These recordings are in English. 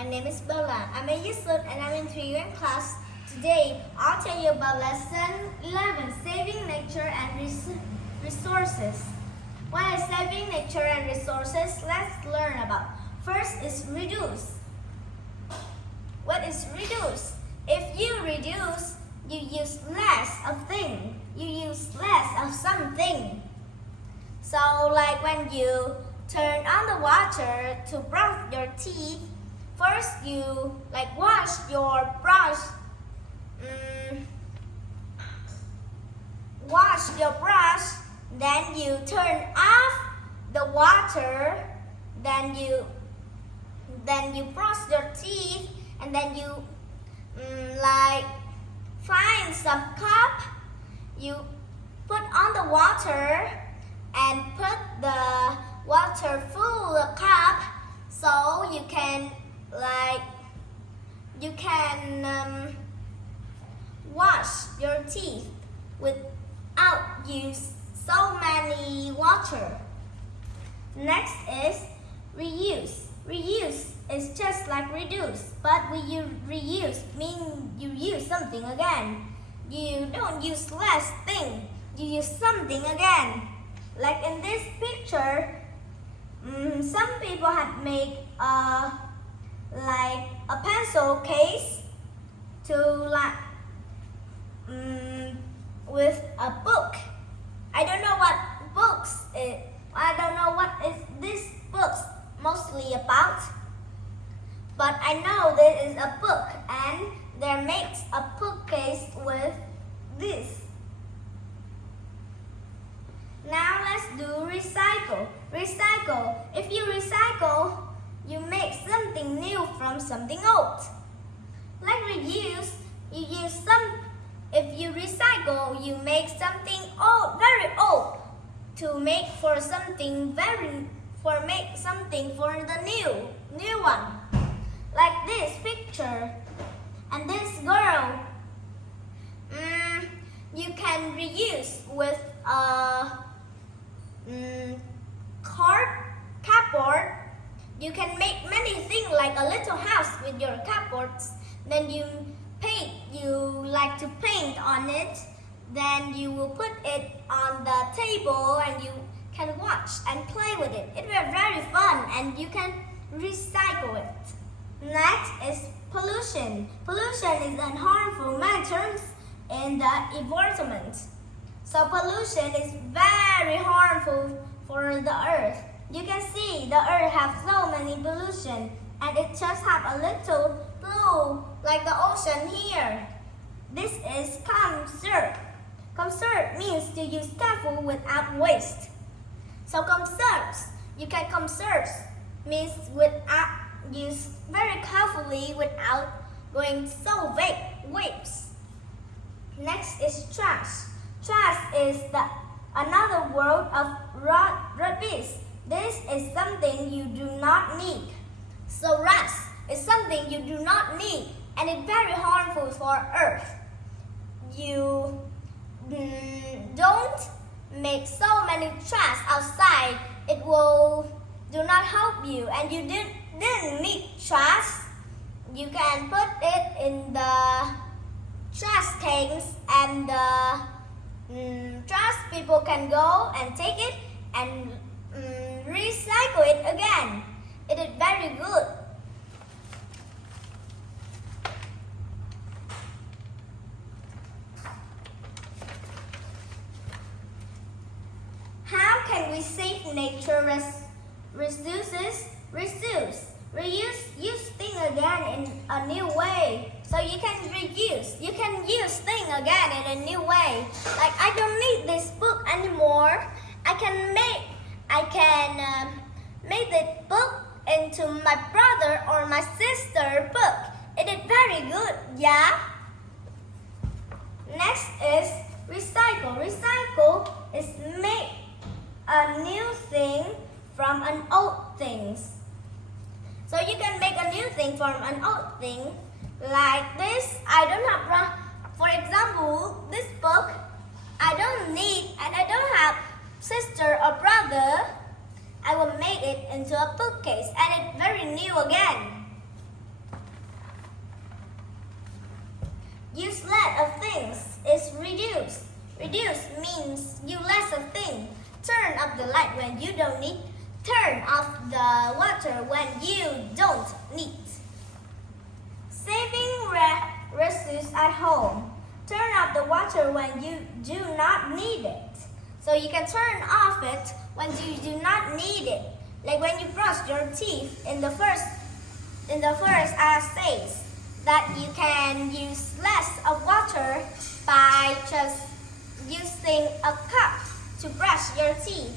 My name is Bella. I'm a year student and I'm in 3 class. Today, I'll tell you about lesson 11, saving nature and resources. What is saving nature and resources? Let's learn about. First is reduce. What is reduce? If you reduce, you use less of thing. You use less of something. So like when you turn on the water to brush your teeth, first you wash your brush, then you turn off the water, then you brush your teeth, and then you find some cup, you put on the water and put the water full the cup, so you can wash your teeth without use so many water. Next is reuse. Reuse is just like reduce, but reuse means you use something again. You don't use less thing, you use something again. Like in this picture, some people have made a pencil case to with a book. I don't know what books it. I don't know what is this book mostly about. But I know there is a book and they makes a bookcase with this. Now let's do recycle. Recycle. If you recycle, you make something new from something old. Like reuse, you use some. If you recycle, you make something old, very old, to make for something for the new one. Like this picture and this girl. You can reuse with cardboard. You can make many things like a little house with your cardboards. Then you like to paint on it. Then you will put it on the table and you can watch and play with it. It will be very fun and you can recycle it. Next is pollution. Pollution is harmful matters in the environment. So pollution is very harmful for the earth. You can see the earth has so many pollution and it just have a little blue like the ocean here. This is conserve. Conserve means to use careful without waste. So conserves, you can conserve means without use very carefully without going so waste. Next is trash. Trash is another word of rubbish. This is something you do not need. So trash is something you do not need and it's very harmful for earth. You don't make so many trash outside. It will do not help you and you didn't need trash. You can put it in the trash cans and the trash people can go and take it and recycle it again. It is very good. How can we save nature? Reuse, use thing again in a new way. So you can reuse. You can use thing again in a new way. Like I don't need this book anymore. I can make the book into my brother or my sister book. It is very good, yeah. Next is recycle. Recycle is make a new thing from an old things. So you can make a new thing from an old thing. Like this, I don't have, for example, this book, I don't need and I don't have sister or brother. I will make it into a bookcase and it's very new again. reduce means use less of thing. Turn off the light when you don't need. Turn off the water when you don't need. Saving resources at home. Turn off the water when you do not need it. So you can turn off it when you do not need it. Like when you brush your teeth in the first I says that you can use less of water by just using a cup to brush your teeth.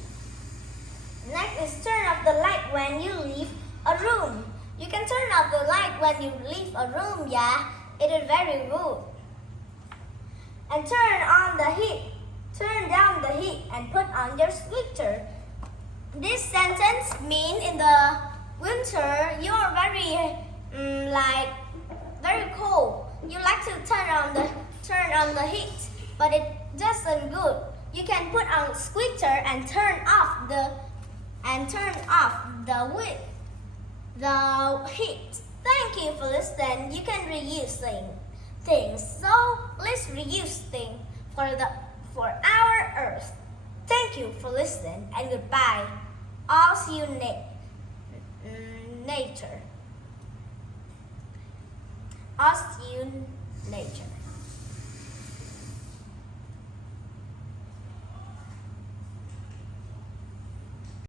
Next is turn off the light when you leave a room. You can turn off the light when you leave a room, yeah. It is very good. And turn on the heat. Turn down the heat and put on your sweater. This sentence means in the winter you are very very cold. You like to turn on the heat, but it doesn't good. You can put on sweater and turn off the heat. Thank you for listening. You can reuse things. So let's reuse things for our earth. Thank you for listening and goodbye. I'll see you nature. I'll see you nature.